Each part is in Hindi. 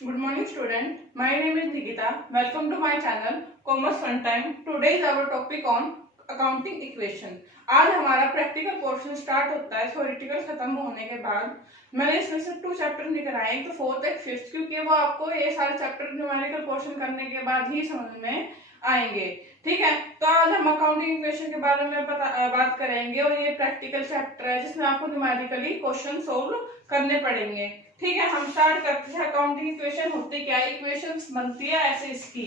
Good morning, student. My name is Nikita. Welcome to my channel Commerce Fun Time. Today is our topic on accounting equation. आज हमारा प्रैक्टिकल पोर्शन स्टार्ट होता है थ्योरेटिकल खत्म होने के बाद। मैंने इसमें से 2 चैप्टर निकल आए, एक तो फोर्थ एक फिफ्थ, क्योंकि वो आपको ये सारे चैप्टर न्यूमेरिकल पोर्शन करने के बाद ही समझ में आएंगे। ठीक है, तो आज हम अकाउंटिंग इक्वेशन के बारे में बात करेंगे और ये प्रैक्टिकल चैप्टर है जिसमें आपको न्यूमेरिकली क्वेश्चन सोल्व करने पड़ेंगे। ठीक है, हम स्टार्ट करते हैं। अकाउंटिंग इक्वेशन होती क्या है? इक्वेशंस बनती है ऐसे इसकी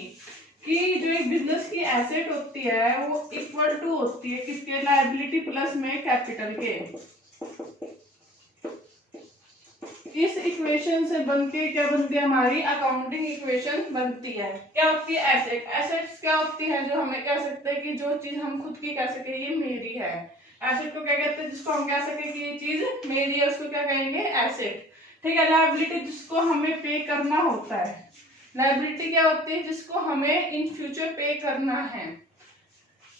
कि जो एक बिजनेस की एसेट होती है वो इक्वल टू होती है किसके? लायबिलिटी प्लस में कैपिटल के। इस इक्वेशन से बनके क्या बनती है? हमारी अकाउंटिंग इक्वेशन बनती है। क्या होती है? एसेट। एसेट्स क्या होती है? जो हमें कह सकते हैं कि जो चीज हम खुद की कह सके ये मेरी है। एसेट को क्या कहते हैं? जिसको हम कह सके कि ये चीज मेरी है उसको क्या कहेंगे? एसेट। ठीक है, लायबिलिटी जिसको हमें पे करना होता है। लायबिलिटी क्या होती है? जिसको हमें इन फ्यूचर पे करना है।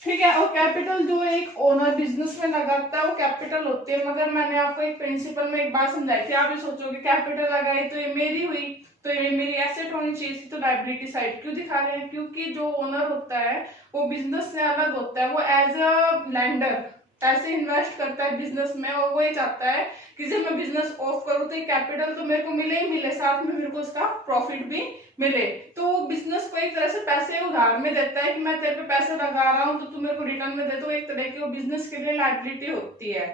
ठीक है, और कैपिटल जो एक ओनर बिजनेस में लगाता है वो कैपिटल होती है। मगर मैंने आपको एक प्रिंसिपल में एक बात समझाई थी, आप ये सोचोगे कैपिटल लगाई तो ये मेरी हुई, तो ये मेरी एसेट होनी चाहिए थी, तो लायबिलिटी साइड क्यों दिखा रहे हैं? क्योंकि जो ओनर होता है वो बिजनेस से अलग होता है, वो एज अ लैंडर पैसे इन्वेस्ट करता है बिजनेस में, और वो ये चाहता है कि जब मैं बिजनेस ऑफ करूं तो ये कैपिटल तो मेरे को मिले ही मिले, साथ में मेरे को उसका प्रॉफिट भी मिले। तो बिजनेस को एक तरह से पैसे उधार में देता है कि मैं तेरे पे पैसे लगा रहा हूं तो तू मेरे को रिटर्न में दे दो। एक तरह की वो बिजनेस के लिए लायबिलिटी होती है।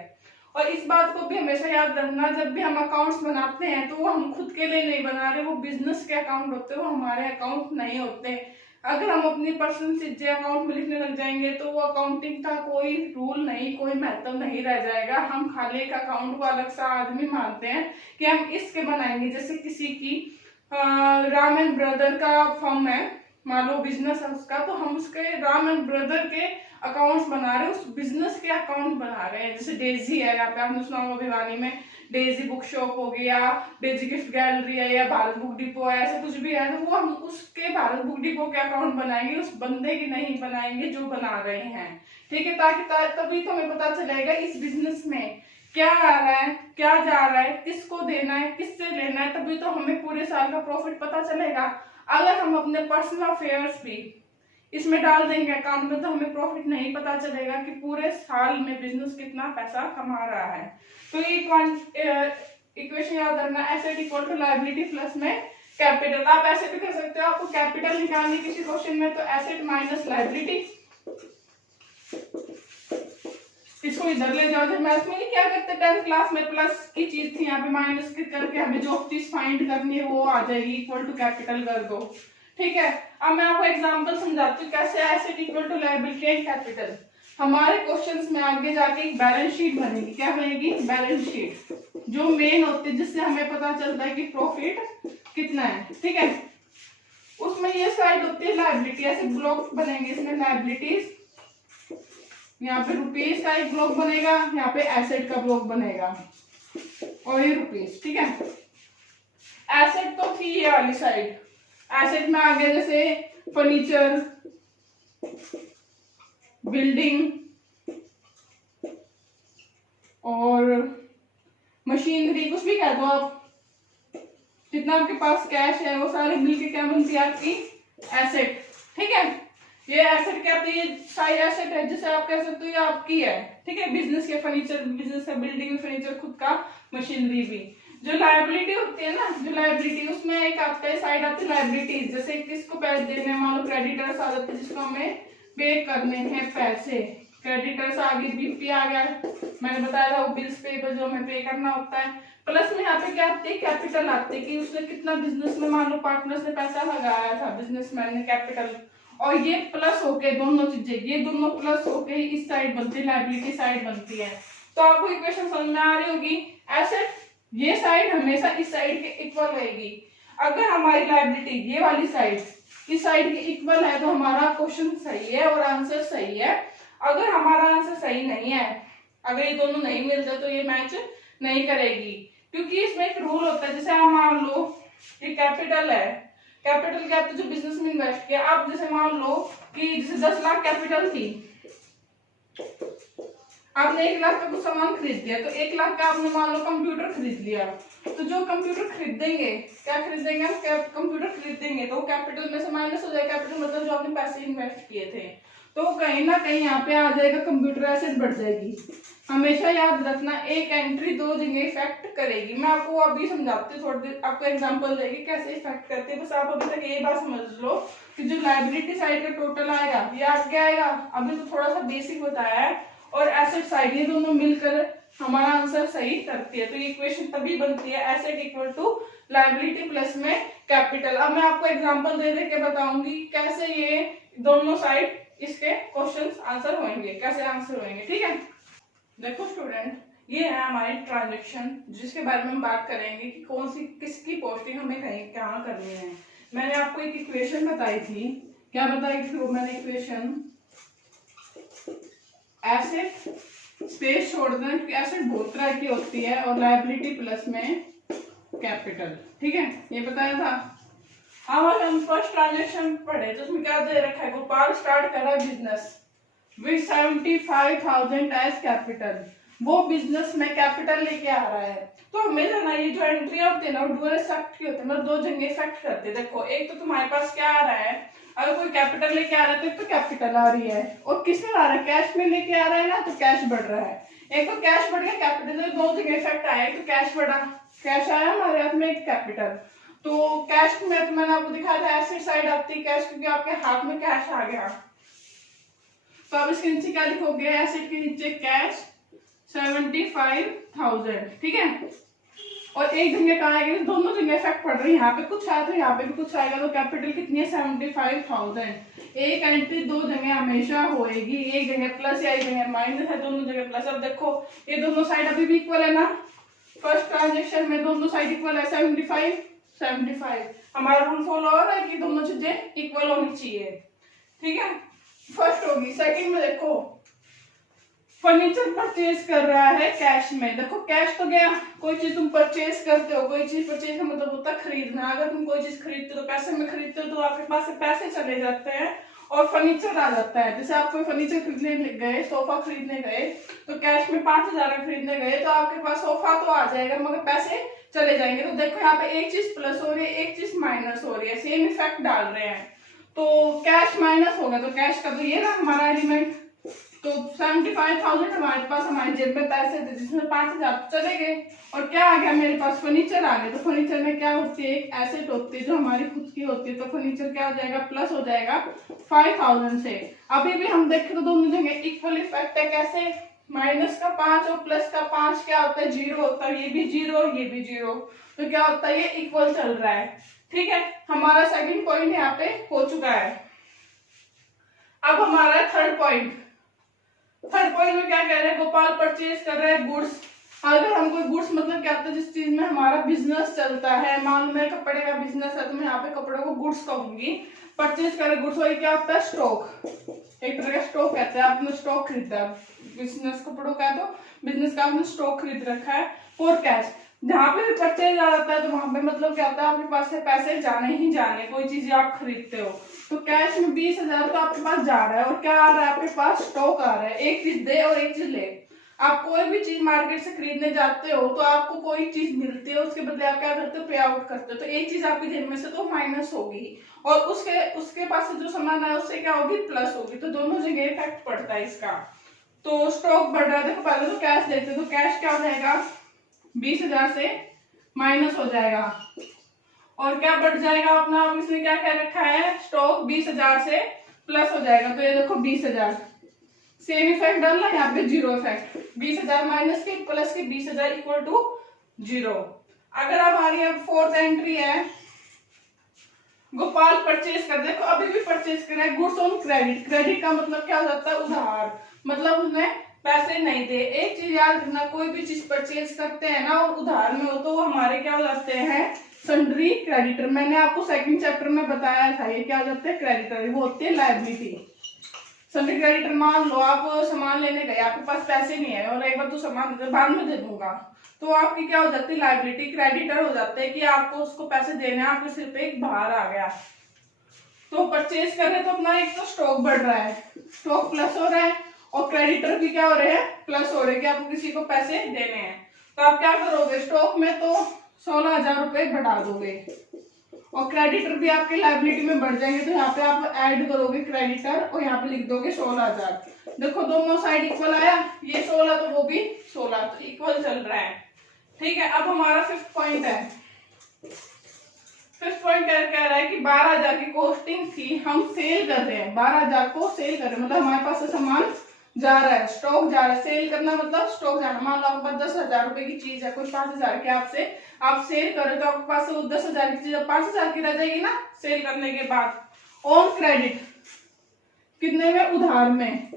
और इस बात को भी हमेशा याद रखना, जब भी हम अकाउंट्स बनाते हैं तो वो हम खुद के लिए नहीं बना रहे, वो बिजनेस के अकाउंट होते हैं, वो हमारे अकाउंट नहीं होते। अगर हम अपनी पर्सनल चीजें अकाउंट में लिखने लग जाएंगे तो वो अकाउंटिंग का कोई रूल नहीं, कोई महत्व नहीं रह जाएगा। हम खाली एक अकाउंट को अलग सा आदमी मानते हैं कि हम इसके बनाएंगे। जैसे किसी की राम एंड ब्रदर का फर्म है, मान लो बिजनेस है उसका, तो हम उसके राम एंड ब्रदर के अकाउंट्स बना रहे हैं, उस बिजनेस के अकाउंट बना रहे हैं। जैसे डेजी है, यहाँ पे आपने सुना होगा भिवानी में डेजी बुक शॉप हो गया, डेजी गिफ्ट गैलरी है, या भारत बुक डिपो है, ऐसा कुछ भी है, तो वो हम उसके भारत बुक डिपो के अकाउंट बनाएंगे, उस बंदे के नहीं बनाएंगे जो बना रहे हैं। ठीक है, ताकि तभी तो हमें पता चलेगा इस बिजनेस में क्या आ रहा है, क्या जा रहा है, किसको देना है, किससे लेना है, तभी तो हमें पूरे साल का प्रॉफिट पता चलेगा। अगर हम अपने पर्सनल अफेयर्स भी इसमें डाल देंगे अकाउंट में तो हमें प्रॉफिट नहीं पता चलेगा कि पूरे साल में बिजनेस कितना पैसा कमा रहा है। तो ये इक्वेशन याद रखना, asset equal to liability plus में कैपिटल। आप ऐसे भी कर सकते हो, आपको कैपिटल निकालनी किसी क्वेश्चन में तो एसेट माइनस लायबिलिटी, इसको इधर ले जाओ। जब मैथ में नहीं क्या करते 10th क्लास में, प्लस की चीज थी, यहाँ पे माइनस करके हमें जो चीज फाइंड करनी है वो आ जाएगी, इक्वल टू कैपिटल कर दो। ठीक है, अब मैं आपको एग्जांपल समझाती हूँ कैसे asset equal to liability and capital. हमारे क्वेश्चंस में आगे जाके एक बैलेंस शीट बनेगी। क्या बनेगी? बैलेंस शीट, जो मेन होती है जिससे हमें पता चलता है कि प्रॉफिट कितना है। ठीक है, उसमें ये साइड होती है लायबिलिटी, ऐसे ब्लॉक बनेंगे इसमें लायबिलिटीज, यहाँ पे रुपीज का एक ब्लॉक बनेगा, यहाँ पे एसेट का ब्लॉक बनेगा, और ये रुपीज। ठीक है, एसेट तो थी ये वाली साइड। एसेट में आ गया जैसे फर्नीचर, बिल्डिंग और मशीनरी, कुछ भी कह दो आप, जितना आपके पास कैश है वो सारे मिलके क्या बनती है? आपकी एसेट। ठीक है, ये एसेट क्या होती है? सारी एसेट है जिसे आप कह सकते हो ये आपकी है। ठीक है, बिजनेस के फर्नीचर बिजनेस है, बिल्डिंग फर्नीचर खुद का, मशीनरी भी। जो लायबिलिटी होती है ना, जो लायबिलिटी उसमें एक आता है साइड आती है लायबिलिटीज, जैसे किसको पैसे देने, मान लो क्रेडिटर्स आ जाते हैं जिसको हमें पे करने हैं पैसे। क्रेडिटर्स आगे बीपी आ गया, मैंने बताया था वो बिल्स पेबल जो हमें पे करना होता है। प्लस में यहाँ पे क्या आती है? कैपिटल आती है कि उसने कितना बिजनेस में, मान लो पार्टनर्स ने पैसा लगाया था, बिजनेसमैन ने कैपिटल, और ये प्लस होके दोनों चीजें, ये दोनों प्लस होके इस साइड बनती है, लायबिलिटी साइड बनती है। तो आपको इक्वेशन समझ में आ रही होगी। एसेट ये साइड हमेशा इस साइड के इक्वल रहेगी। अगर हमारी लायबिलिटी ये वाली साइड इस साइड के इक्वल है तो हमारा क्वेश्चन सही है और आंसर सही है। अगर हमारा आंसर सही नहीं है, अगर ये दोनों नहीं मिलते तो ये मैच नहीं करेगी, क्योंकि इसमें एक रूल होता है। जैसे आप मान लो ये कैपिटल है, कैपिटल क्या होता है? जो बिजनेस में इन्वेस्ट किया। आप जैसे मान लो कि जैसे 10 लाख कैपिटल थी, आपने 1 लाख का कुछ सामान खरीद लिया, तो 1 लाख का आपने मान लो कंप्यूटर खरीद लिया, तो जो कंप्यूटर खरीदेंगे, क्या खरीदेंगे हम, कंप्यूटर खरीदेंगे, तो कैपिटल में से माइनस हो जाएगा। कैपिटल मतलब जो आपने पैसे इन्वेस्ट किए थे, तो कहीं ना कहीं यहाँ पे आ जाएगा, कंप्यूटर एसेट बढ़ जाएगी। हमेशा याद रखना, एक एंट्री दो जगह इफेक्ट करेगी। मैं आपको अभी समझाती हूँ, थोड़ी देर आपको एग्जांपल देगी कैसे इफेक्ट करती है। बस आप अभी तक ये बात समझ लो कि जो लायबिलिटी साइड का टोटल आएगा ये आगे आएगा, अभी तो थोड़ा सा बेसिक बताया है, और एसेट साइड, ये दोनों मिलकर हमारा आंसर सही करती है। तो ये इक्वेशन तभी बनती है, asset equal to liability plus में कैपिटल। अब मैं आपको एग्जांपल दे दे के बताऊंगी कैसे ये दोनों साइड इसके क्वेश्चंस आंसर होंगे, कैसे आंसर होंगे, ठीक है। देखो स्टूडेंट, ये है हमारी ट्रांजैक्शन, जिसके बारे में हम बात करेंगे कि कौन सी किसकी पोस्टिंग हमें कहीं कहाँ करनी है। मैंने आपको एक इक्वेशन बताई थी, क्या बताई थी वो मैंने इक्वेशन, एसेट स्पेस छोड़ देना क्योंकि एसेट बहुत तरह की होती है, और लायबिलिटी प्लस में कैपिटल, ठीक है, ये बताया था। अब हम फर्स्ट ट्रांजैक्शन पढ़े तो उसमें क्या दे रखा है, गोपाल स्टार्ट करा बिजनेस विद 75,000 एज कैपिटल। वो बिजनेस में कैपिटल लेके आ रहा है, तो हमेशा ना ये जो एंट्री होती है ना डुअल इफेक्ट की होती है, मतलब दो जगह इफेक्ट करते हैं। देखो एक तो तुम्हारे पास क्या आ रहा है, अगर कोई कैपिटल लेके आ रहा है तो कैपिटल आ रही है, और किसमें आ रहा है, कैश में लेके आ रहा है ना, तो कैश बढ़ रहा है। एक तो कैश बढ़ गया, कैपिटल, दो जगह इफेक्ट आया, तो कैश बढ़ा, कैश आया हमारे हाथ में, एक कैपिटल। तो कैश में तो मैंने आपको दिखाया था एसेट साइड आती है कैश, क्योंकि आपके हाथ में कैश आ गया। तो अब इसके नीचे क्या लिखोगे, एसेट के नीचे कैश 75,000, ठीक है। और एक जगह कहाँ आएगी, दोनों जगह इफेक्ट पड़ रही है, यहाँ पे कुछ आया तो यहाँ पे भी कुछ आएगा, तो कैपिटल कितनी है 75,000। एक एंट्री दो जगह हमेशा होएगी, एक जगह प्लस या एक जगह माइनस है, दोनों जगह प्लस। अब देखो ये दोनों साइड अभी भी इक्वल है ना, फर्स्ट ट्रांजेक्शन में दोनों साइड इक्वल है, 75 हमारा रूल फॉलो हो रहा है कि दोनों चीजें इक्वल होनी चाहिए, ठीक है। फर्स्ट होगी। सेकंड में देखो फर्नीचर परचेज कर रहा है कैश में। देखो कैश तो गया, कोई चीज तुम परचेज करते हो, कोई चीज परचेज का मतलब होता है खरीदना। अगर तुम कोई चीज खरीदते हो तो पैसे में खरीदते हो, तो आपके पास से पैसे चले जाते हैं और फर्नीचर आ जाता है। जैसे आप कोई फर्नीचर खरीदने गए, सोफा खरीदने गए, तो कैश में 5,000 खरीदने गए, तो आपके पास सोफा तो आ जाएगा मगर पैसे चले जाएंगे। तो देखो यहाँ पे एक चीज प्लस हो रही है, एक चीज माइनस हो रही है, सेम इफेक्ट डाल रहे हैं। तो कैश माइनस होगा, तो कैश का तो ये ना हमारा एलिमेंट, तो 75,000 हमारे पास, हमारी जेब में पैसे थे जिसमें 5,000 चले गए, और क्या आ गया मेरे पास, फर्नीचर आ गया। तो फर्नीचर में क्या होती है, एक एसेट होती है जो हमारी खुद की होती है, तो फर्नीचर क्या हो जाएगा, प्लस हो जाएगा 5,000 से। अभी भी हम देखें तो दोनों जगह इक्वल इफेक्ट है, कैसे, माइनस का 5 और प्लस का 5 क्या होता है, 0 होता है, ये भी 0 ये भी 0, तो क्या होता है, ये इक्वल चल रहा है, ठीक है। हमारा सेकंड पॉइंट यहाँ पे हो चुका है। अब हमारा थर्ड पॉइंट, थर्ड पॉइंट में क्या कह रहे हैं, गोपाल परचेज कर रहा है गुड्स। अगर हम कोई गुड्स मतलब क्या होता है, जिस चीज में हमारा बिजनेस चलता है, मान लो मेरा कपड़े का बिजनेस है तो मैं यहाँ पे कपड़ों को गुड्स कहूंगी, परचेज कर गुड्स, और क्या होता है, स्टॉक, एक तरह का स्टॉक कहते हैं। आपने स्टॉक खरीदा, बिजनेस कपड़ों का है तो बिजनेस का आपने स्टॉक खरीद रखा है फॉर कैश। जहाँ पे भी परचेज आ जाता है तो वहां पे मतलब क्या होता है, आपके पास से पैसे जाने ही जाने, कोई चीज आप खरीदते हो तो कैश में 20,000 तो आपके पास जा रहा है, और क्या आ रहा है आपके पास, स्टॉक आ रहा है। एक चीज दे और एक चीज ले। आप कोई भी चीज मार्केट से खरीदने जाते हो तो आपको कोई चीज मिलती है, उसके बदले आप क्या करते हो, पे आउट करते हो, तो एक चीज आपकी जेब में से तो माइनस होगी, और उसके पास से जो सामान है उससे क्या होगी, प्लस होगी। तो दोनों जगह इफेक्ट पड़ता है इसका। तो स्टॉक बढ़ रहा है, देखो पहले तो कैश देते, तो कैश क्या हो जाएगा, 20,000 से माइनस हो जाएगा, और क्या बढ़ जाएगा अपना, इसने क्या कह रखा है, स्टॉक 20,000 से प्लस हो जाएगा, तो ये देखो 20,000, सेम इफेक्ट डालना, यहाँ पे 0 इफेक्ट, 20,000 माइनस के प्लस के 20,000 इक्वल टू 0। अगर हमारी अब फोर्थ एंट्री है, गोपाल परचेज कर, देखो अभी भी परचेज कर रहा है गुड्स ऑन क्रेडिट। क्रेडिट का मतलब क्या हो जाता है, उधार, मतलब उसने पैसे नहीं दे। एक चीज याद रखना, कोई भी चीज परचेज करते हैं ना और उधार में हो तो वो हमारे क्या हो जाते हैं, सन्ड्री क्रेडिटर। मैंने आपको सेकंड चैप्टर में बताया था, ये क्या हो जाते हैं, क्रेडिटर, वो होती है लायबिलिटी। सन्ड्री क्रेडिटर, मान लो आप सामान लेने गए, आपके पास पैसे नहीं है और एक बार तो सामान बाद में दे दूंगा, तो आपकी क्या हो जाती है, लायबिलिटी। क्रेडिटर हो जाते हैं कि आपको उसको पैसे देने, आपके सिर पे एक भार आ गया। तो परचेज कर रहे तो अपना एक तो स्टॉक बढ़ रहा है, स्टॉक प्लस हो रहा है, और क्रेडिटर भी क्या हो रहे हैं, प्लस हो रहे हैं कि आपको किसी को पैसे देने हैं। तो आप क्या करोगे, स्टॉक में तो 16,000 रुपए बढ़ा दोगे और क्रेडिटर भी आपके लायबिलिटी में बढ़ जाएंगे, तो यहाँ पे आप ऐड करोगे क्रेडिटर और यहाँ पे लिख दोगे 16,000। देखो दोनों साइड इक्वल आया, ये 16 तो वो भी 16, तो इक्वल चल रहा है। ठीक है, अब हमारा फिफ्थ पॉइंट है। फिफ्थ पॉइंट कह रहा है कि 12,000 की कॉस्टिंग थी, हम सेल कर रहे हैं, 12,000 को सेल कर रहे हैं, मतलब हमारे पास से सामान जा रहा है, स्टॉक जा रहा है। सेल करना मतलब स्टॉक जाना। मान लो आपके पास 10,000 रुपए की चीज है, कोई 5,000 की आपसे आप सेल कर रहे हो, तो आपके पास वो 10,000 की चीज 5,000 की रह जाएगी ना सेल करने के बाद। ऑन क्रेडिट कितने में, उधार में।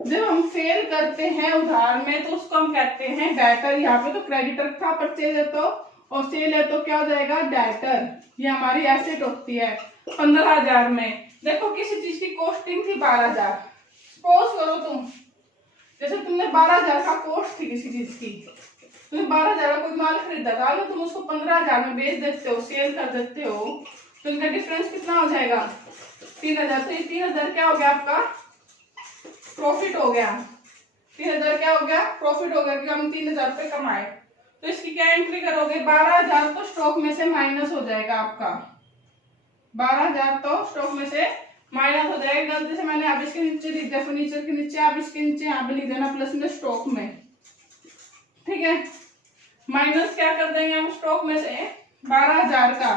जब हम सेल करते हैं उधार में तो उसको हम कहते हैं डेटर। यहाँ पे तो क्रेडिटर का परचेज है तो, और सेल है तो क्या हो जाएगा, डेटर। ये हमारी एसेट होती है 15,000 में। देखो किसी चीज की कॉस्टिंग थी 12,000, सपोज करो तुम, जैसे तुमने 12,000 का कॉस्ट थी किसी चीज की, तुमने 12,000 का कोई माल खरीदा था, अगर तुम उसको 15,000 में बेच देते हो, सेल कर देते हो, तो इनका डिफरेंस कितना हो जाएगा, 3,000। तो ये 3,000 क्या हो गया, आपका प्रॉफिट हो गया। 3,000 क्या हो गया, प्रॉफिट हो गया, क्योंकि हम 3,000 रुपए कमाए। तो इसकी क्या एंट्री करोगे, 12,000 तो स्टॉक में से माइनस हो जाएगा आपका, 12,000 तो स्टॉक में से माइनस हो जाएगा। गलती से मैंने आप इसके नीचे लिख दिया, फर्नीचर के नीचे, आप इसके नीचे यहाँ पे लिख देना प्लस में स्टॉक में। ठीक है, माइनस क्या कर देंगे हम स्टॉक में से 12,000 का।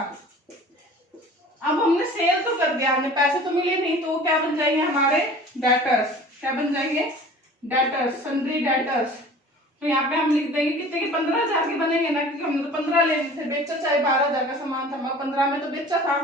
अब हमने सेल तो कर दिया, हमने पैसे तो मिले नहीं, तो वो क्या बन जाएंगे हमारे डेटर्स। क्या बन जाएंगे, डेटर्स, सन्ड्री डेटर्स। तो यहाँ पे हम लिख देंगे कितने की, 15,000 की बनेंगे ना, क्योंकि हमने तो 15 लेने थे, बेचा चाहे 12,000 का सामान था, मैं 15 में तो बेचा था,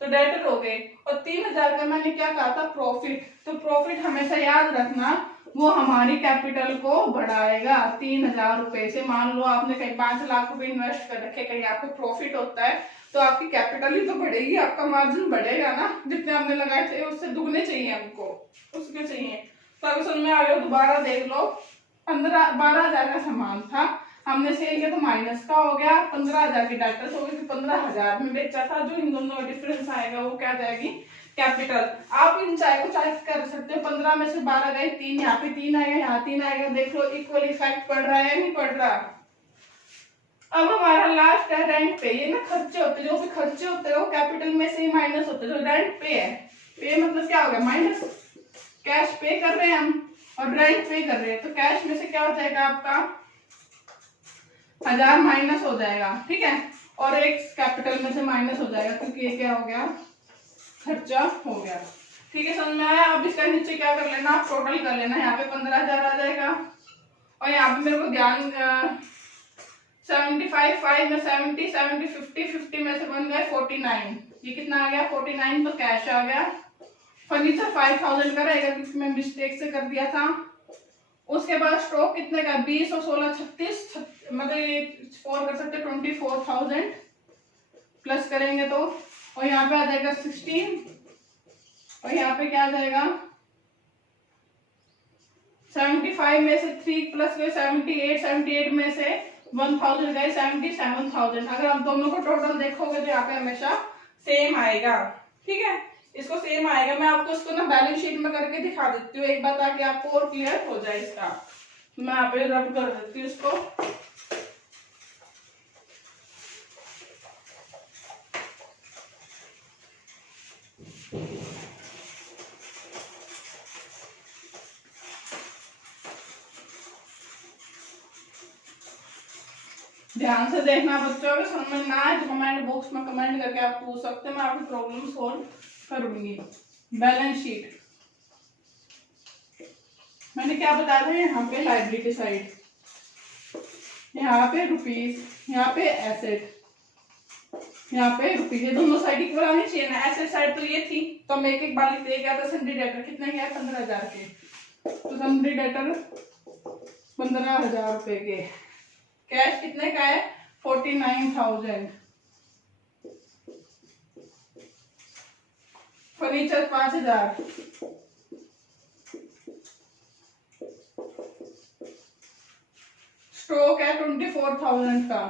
तो डेटर हो गए। और 3,000 का मैंने क्या कहा था, प्रॉफिट। तो प्रॉफिट हमेशा याद रखना, वो हमारी कैपिटल को बढ़ाएगा 3,000 रुपए से। मान लो आपने कहीं 5 लाख रुपए इन्वेस्ट कर रखे, कहीं आपको प्रॉफिट होता है, तो आपकी कैपिटल ही तो बढ़ेगी, आपका मार्जिन बढ़ेगा ना, जितने आपने लगाए थे उससे दुगने चाहिए हमको, उसके चाहिए। तो अगर समझ में आ गया, दोबारा देख लो, 12,000 का सामान था, हमने सेल किया तो माइनस का हो गया, 15,000 की डेटर्स हो गई, 15,000 में बेचा था, जो इन दोनों में डिफरेंस आएगा वो क्या जाएगी, कैपिटल। आप इन चाय को चेक कर सकते हो, 15 में से 12 गए 3, यहाँ पे 3 आएगा, यहाँ 3 आएगा, देख लो इक्वल इफेक्ट पड़ रहा है, नहीं पड़ रहा। अब हमारा लास्ट है रेंट पे। ये ना खर्चे होते, जो भी खर्चे होते हैं वो कैपिटल में से ही माइनस होते हैं। जो रेंट पे है, पे मतलब क्या हो गया, माइनस, कैश पे कर रहे हैं हम और रेंट पे कर रहे हैं, तो कैश में से क्या हो जाएगा आपका 1,000 माइनस हो जाएगा। ठीक है, और एक कैपिटल में से माइनस हो जाएगा, क्योंकि ये क्या हो गया, खर्चा हो गया। ठीक है, समझ में आया। अब इसका नीचे क्या कर लेना, आप टोटल कर लेना, यहाँ पे 15,000 आ जाएगा, और यहाँ पे मेरे को ध्यान 75, 5 में 70, 70, 50, 50 में से बन गए 49। ये कितना आ गया, 49, तो कैश आ गया। फर्नीचर 5,000 का रहेगा, क्योंकि मैं मिस्टेक से कर दिया था। उसके बाद स्टॉक कितने का, 20 और 16, 36, मतलब ये 4 कर सकते 24,000 प्लस करेंगे तो, और यहाँ पे आ जाएगा 16, और यहाँ पे क्या आ जाएगा 75 में से 3 प्लस गए 78, 78 में से 1,000 गए 77,000। अगर आप दोनों को टोटल देखोगे तो यहाँ पे हमेशा सेम आएगा। ठीक है, इसको सेम आएगा। मैं आपको इसको ना बैलेंस शीट में करके दिखा देती हूँ एक बार, ताकि आपको और क्लियर हो जाए इसका। मैं यहाँ पे रब कर देती हूँ इसको। ध्यान से देखना बच्चों, अगर समझ में ना आए तो कमेंट बॉक्स में कमेंट करके आप पूछ सकते हैं, मैं आपकी प्रॉब्लम सॉल्व करूंगी। बैलेंस शीट मैंने क्या बताया था, यहाँ पे लायबिलिटी साइड, यहाँ पे रुपीज, यहाँ पे एसेट, यहाँ पे रुपीज, ये दोनों साइड इक्वल आनी चाहिए ना। एसेट साइड तो ये थी, तो हम एक एक बार लिखते क्या था, सन्ड्री डेटर कितने के, 15,000 के, तो सन्ड्री डेटर 15,000 रुपए के। कैश कितने का है, 49,000। फर्नीचर 5,000। स्टॉक है 24,000 का।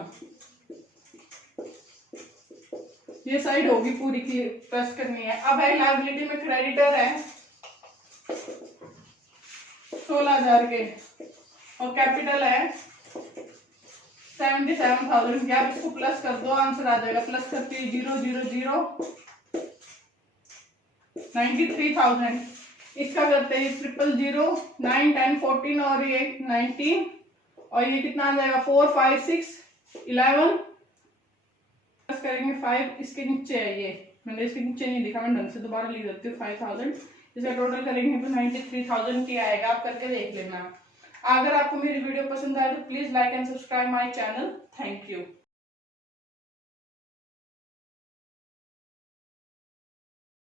ये साइड होगी पूरी की प्लस करनी है। अब है लायबिलिटी में क्रेडिटर है, तो 16,000 के, और कैपिटल है 77,000 के। आप इसको प्लस कर दो, आंसर आ जाएगा। प्लस करके 0 0 0 93,000। इसका करते हैं 0 0 9 10 14 और ये 19, और ये कितना आ जाएगा 4 5 6 11 प्लस करेंगे 5। इसके नीचे है ये, मैंने इसके नीचे नहीं लिखा, मैं ढंग से दोबारा लिख देती हूँ 5,000। इसका टोटल करेंगे तो 93,000 की आएगा। आप करके देख लेना। अगर आपको मेरी वीडियो पसंद आए तो please like and subscribe my channel. Thank you.